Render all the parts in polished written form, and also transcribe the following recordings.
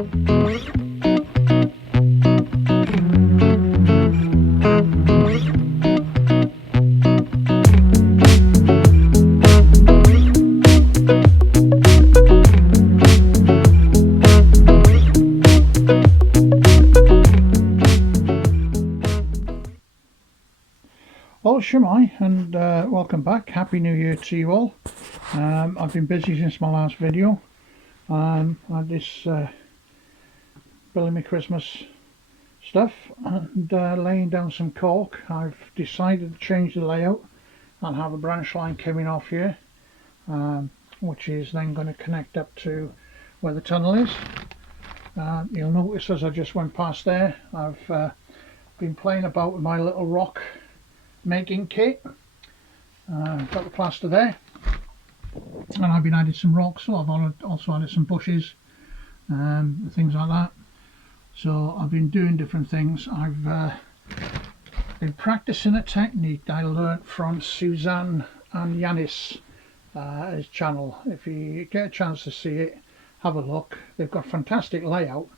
Well, Shemai, and welcome back. Happy New Year to you all. I've been busy since my last video. I had this building me Christmas stuff and laying down some cork. I've decided to change the layout and have a branch line coming off here, which is then going to connect up to where the tunnel is. You'll notice as I just went past there, I've been playing about with my little rock making kit. Got the plaster there, and I've been adding some rocks, so I've also added some bushes, things like that. So I've been doing different things. I've been practicing a technique that I learnt from Susanne and Jannes' channel. If you get a chance to see it, have a look. They've got fantastic layout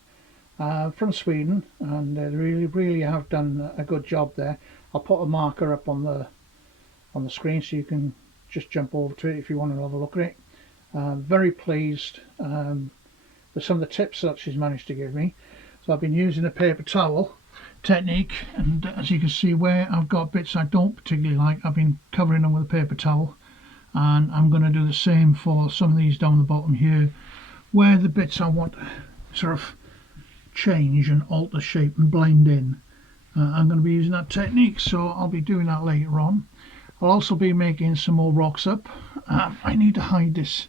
from Sweden, and they really have done a good job there. I'll put a marker up on the screen so you can just jump over to it if you want to have a look at it. Very pleased with some of the tips that she's managed to give me. So I've been using a paper towel technique, and as you can see where I've got bits I don't particularly like, I've been covering them with a paper towel, and I'm going to do the same for some of these down the bottom here where the bits I want to sort of change and alter shape and blend in. I'm going to be using that technique, so I'll be doing that later on. I'll also be making some more rocks up. I need to hide this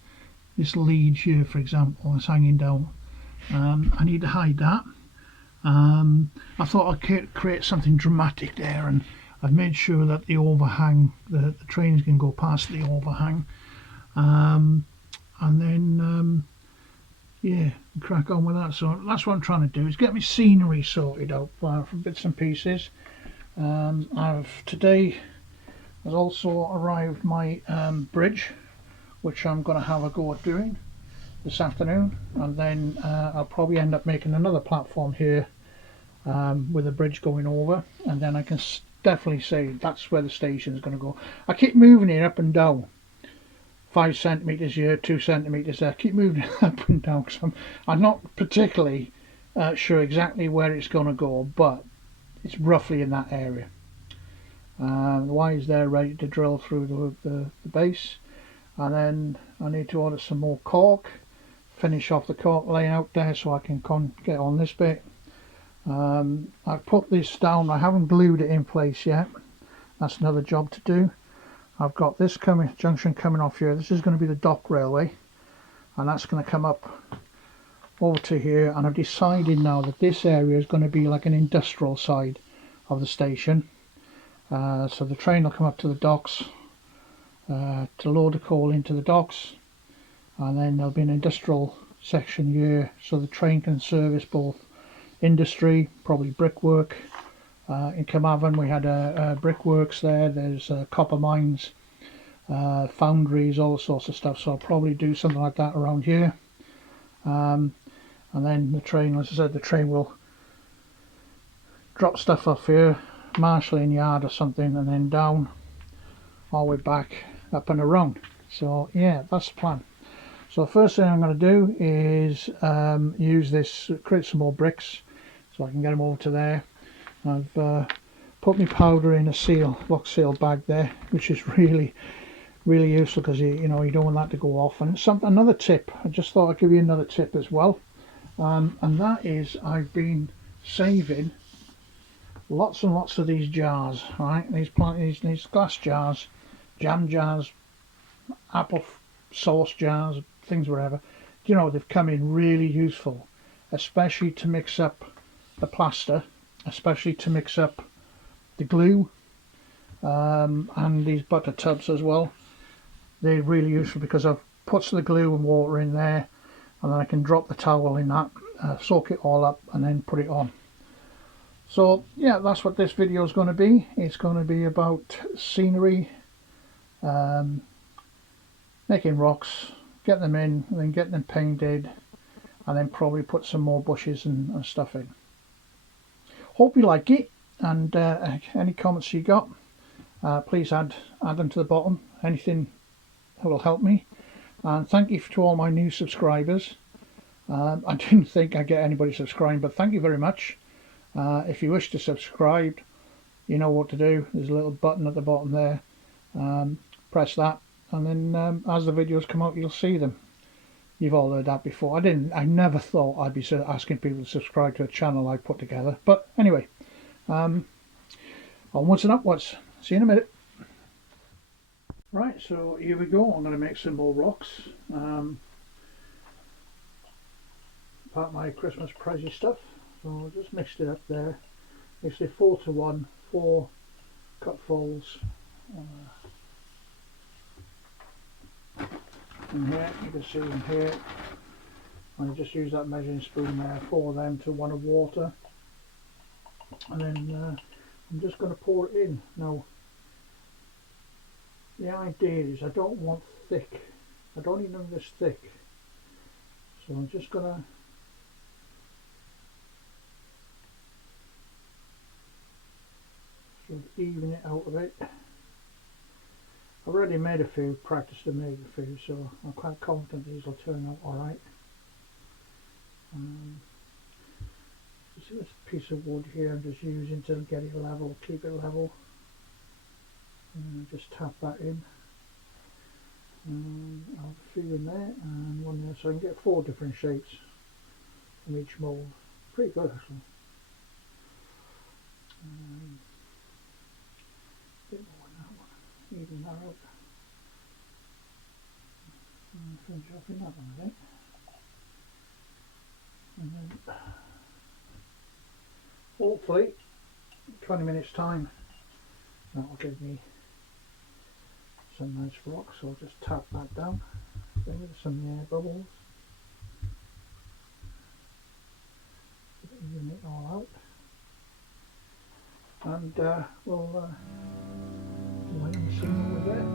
lead here, for example. It's hanging down. I need to hide that. I thought I'd create something dramatic there, and I've made sure that the overhang, the trains can go past the overhang, and then yeah, crack on with that. So that's what I'm trying to do, is get my scenery sorted out from bits and pieces. Today has also arrived my bridge, which I'm going to have a go at doing this afternoon, and then I'll probably end up making another platform here with a bridge going over, and then I can definitely say that's where the station is going to go. I keep moving it up and down, 5 centimeters here, 2 centimeters there. Keep moving it up and down because I'm not particularly sure exactly where it's going to go, but it's roughly in that area. The wire's there ready to drill through the base, and then I need to order some more cork, finish off the cork layout there so I can get on this bit. I've put this down. I haven't glued it in place yet. That's another job to do. I've got this junction coming off here. This is going to be the dock railway, and that's going to come up over to here, and I've decided now that this area is going to be like an industrial side of the station. So the train will come up to the docks to load the coal into the docks, and then there'll be an industrial section here so the train can service both industry, probably brickwork. In Carmarthen we had brickworks there. There's copper mines, foundries, all sorts of stuff, so I'll probably do something like that around here. And then the train, as I said, the train will drop stuff off here, marshalling yard or something, and then down all the way back up and around. So yeah, that's the plan. So the first thing I'm going to do is use this, create some more bricks so I can get them over to there. I've put my powder in a lock seal bag there, which is really useful because you know, you don't want that to go off. And another tip, I just thought I'd give you another tip as well, and that is I've been saving lots and lots of these jars, right? These glass jars, jam jars, apple sauce jars, things whatever. You know, they've come in really useful, especially to mix up the plaster, especially to mix up the glue, and these butter tubs as well. They're really useful because I've put the glue and water in there, and then I can drop the towel in that, soak it all up, and then put it on. So yeah, that's what this video is going to be. It's going to be about scenery, making rocks, get them in, and then getting them painted, and then probably put some more bushes and stuff in. Hope you like it, and any comments you got, please add them to the bottom. Anything that will help me. And thank you to all my new subscribers. I didn't think I'd get anybody subscribing, but thank you very much. If you wish to subscribe, you know what to do. There's a little button at the bottom there. Press that, and then as the videos come out, you'll see them. You've all heard that before. I never thought I'd be asking people to subscribe to a channel I put together. But anyway, onwards and upwards. See you in a minute. Right, so here we go. I'm going to make some more rocks. Part of my Christmas present stuff. So I just mixed it up there. Mixed it 4:1, 4 cupfuls. In here, you can see in here, I just use that measuring spoon there, 4 of them to 1 of water, and then I'm just going to pour it in. Now, the idea is I don't want thick, I don't need none of this thick, so I'm just going to sort of even it out a bit. I've already made a few, practiced to make a few, so I'm quite confident these will turn out alright. See this piece of wood here I'm just using to get it level, keep it level. And just tap that in. I'll have a few in there and one there, so I can get 4 different shapes from each mould. Pretty good actually. A bit more in that one, even that out. And finish off in that one, I think. And then hopefully 20 minutes time that will give me some nice rocks. So I'll just tap that down, bring it some air bubbles, even it all out, and we'll wait and see what we get.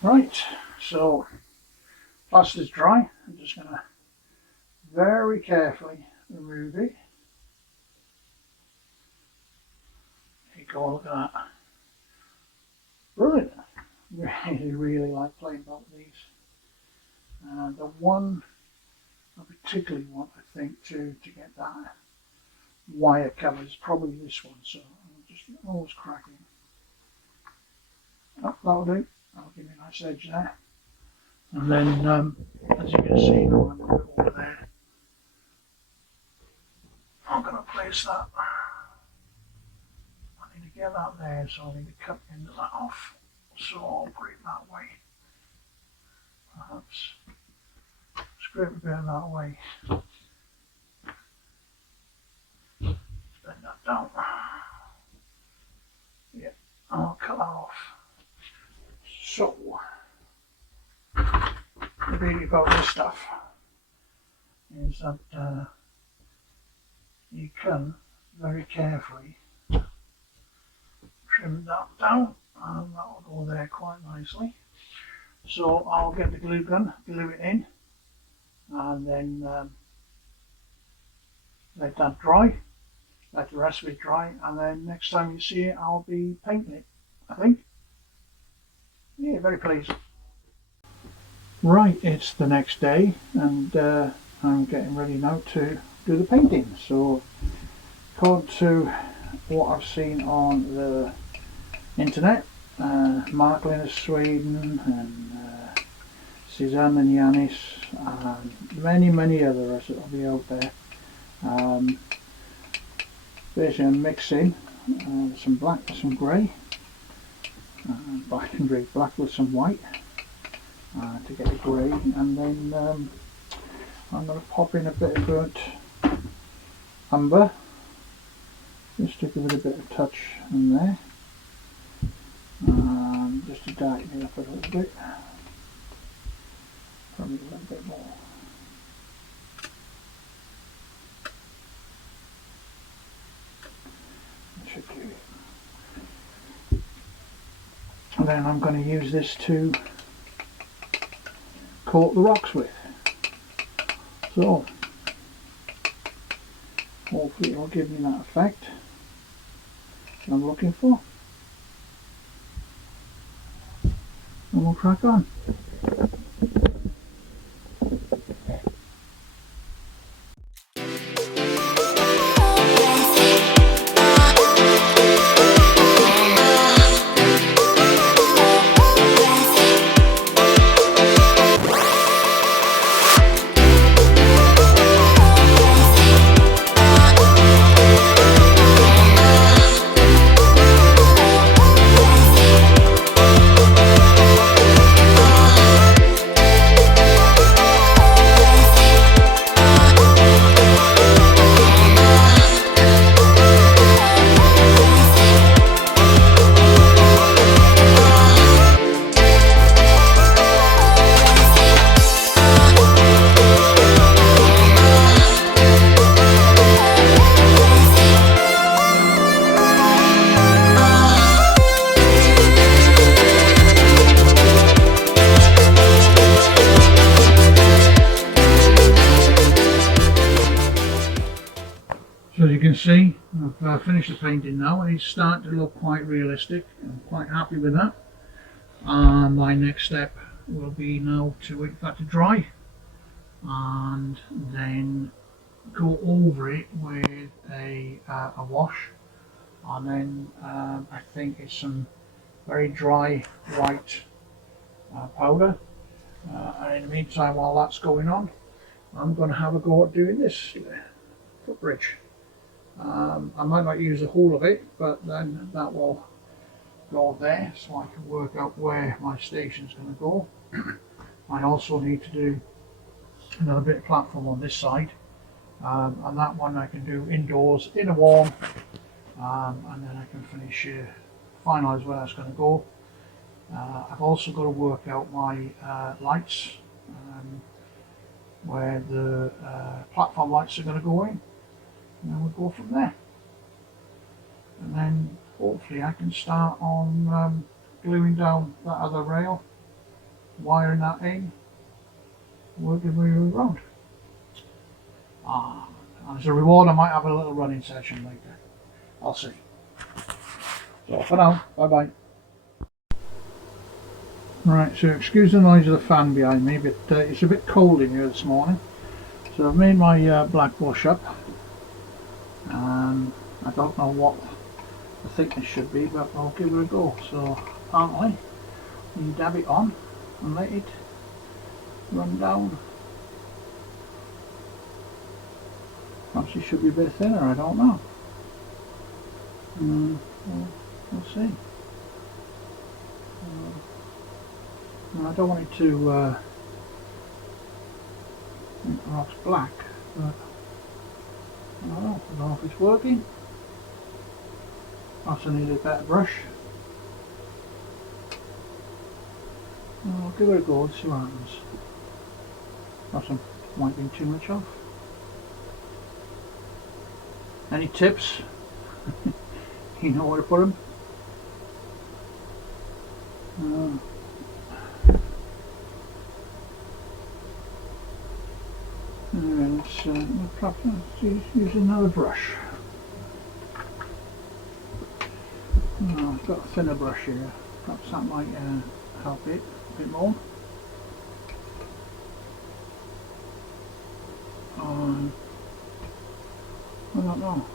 Right, so plaster's dry. I'm just going to very carefully remove it. There you go, look at that. Brilliant. Really like playing about with these. The one I particularly want, I think, to get that wire cover is probably this one, so I'm just always cracking. Oh, that'll do. That'll give me a nice edge there. And then, as you can see, now I'm going to go over there. I'm going to place that. I need to get that there, so I need to cut the end of that off. So I'll put it that way. scrape a bit of that away. Bend that down. Yeah, I'll cut that off. So, the beauty about this stuff is that you can very carefully trim that down, and that will go there quite nicely. So I'll get the glue gun, glue it in, and then let that dry, let the rest of it dry, and then next time you see it I'll be painting it, I think. Yeah, very pleased. Right, it's the next day, and I'm getting ready now to do the painting. So according to what I've seen on the internet, Marklin of Sweden and Susanne and Jannes and many others that will be out there. Basically I'm mixing some black with some grey, black and grey, black with some white to get the grey, and then I'm going to pop in a bit of burnt umber just to give it a bit of touch in there, just to darken it up a little bit, probably a little bit more. That should do it. And then I'm going to use this to coat the rocks with. So hopefully it'll give me that effect that I'm looking for, and we'll crack on. So as you can see, I've finished the painting now, and it's starting to look quite realistic. I'm quite happy with that. And my next step will be now to wait for that to dry, and then go over it with a wash, and then I think it's some very dry white powder. And in the meantime, while that's going on, I'm going to have a go at doing this footbridge. I might not use the whole of it, but then that will go there, so I can work out where my station's going to go. I also need to do another bit of platform on this side, and that one I can do indoors in a warm, and then I can finish finalise where that's going to go. I've also got to work out my lights, where the platform lights are going to go in, and then we'll go from there. And then hopefully I can start on gluing down that other rail, wiring that in, working my way around. And as a reward I might have a little running session later. I'll see. So for now, bye bye. Right, so excuse the noise of the fan behind me, but it's a bit cold in here this morning. So I've made my black wash up. I don't know what the thickness should be, but I'll give it a go. So apparently you dab it on and let it run down. Perhaps it should be a bit thinner, I don't know. We'll see. I don't want it to I think the rock's black, but I don't know if it's working. Also need a better brush. I'll give it a go and see what happens. Perhaps I'm wiping too much off. Any tips? You know where to put them? Perhaps use another brush. I've got a thinner brush here. Perhaps that might help it a bit more. I don't know.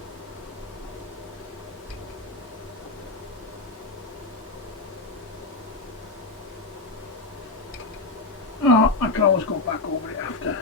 Oh, I can always go back over it after.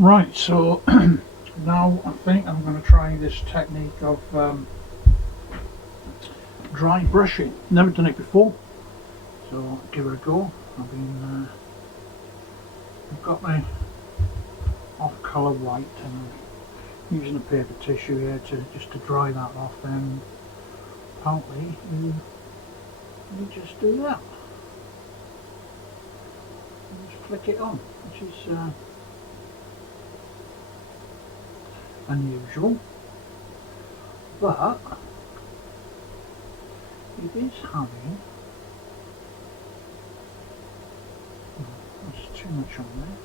Right, so now I think I'm going to try this technique of dry brushing. Never done it before, so I'll give it a go. I've got my off-colour white and I'm using a paper tissue here just to dry that off, and apparently you just do that. You just flick it on, which is unusual, but it is having, there's too much on there.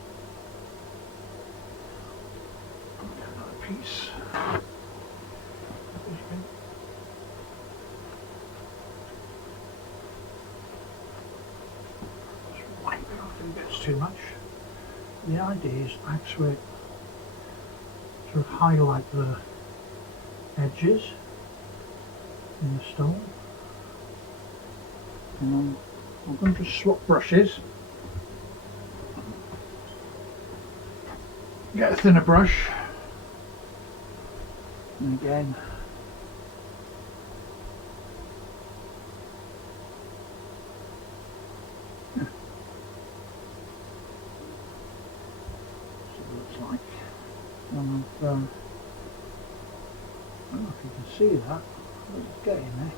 I'll get another piece. Just wipe it off if it gets too much. The idea is actually sort of highlight the edges in the stone. And I'm going to swap brushes. Get a thinner brush, and again so it looks like. And I don't know if you can see that, but it's getting there.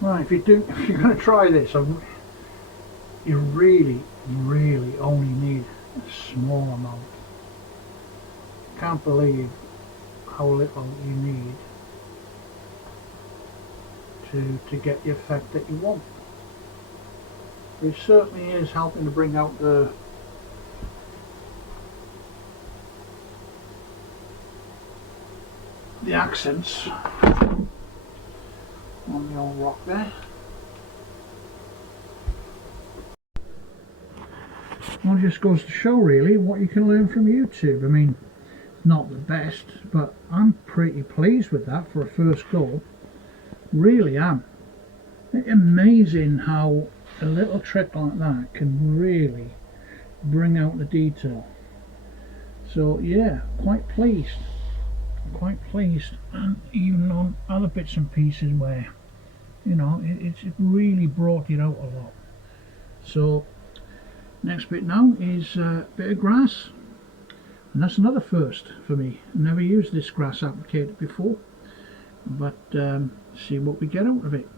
Right, if you're going to try this, you really only need a small amount. Can't believe how little you need to get the effect that you want. It certainly is helping to bring out the accents on the old rock there. Well, it just goes to show really what you can learn from YouTube. I mean, not the best, but I'm pretty pleased with that for a first go. Really am. Amazing how a little trick like that can really bring out the detail. So yeah, quite pleased, and even on other bits and pieces where, you know, it really brought it out a lot. So next bit now is a bit of grass, and that's another first for me. Never used this grass applicator before, but see what we get out of it.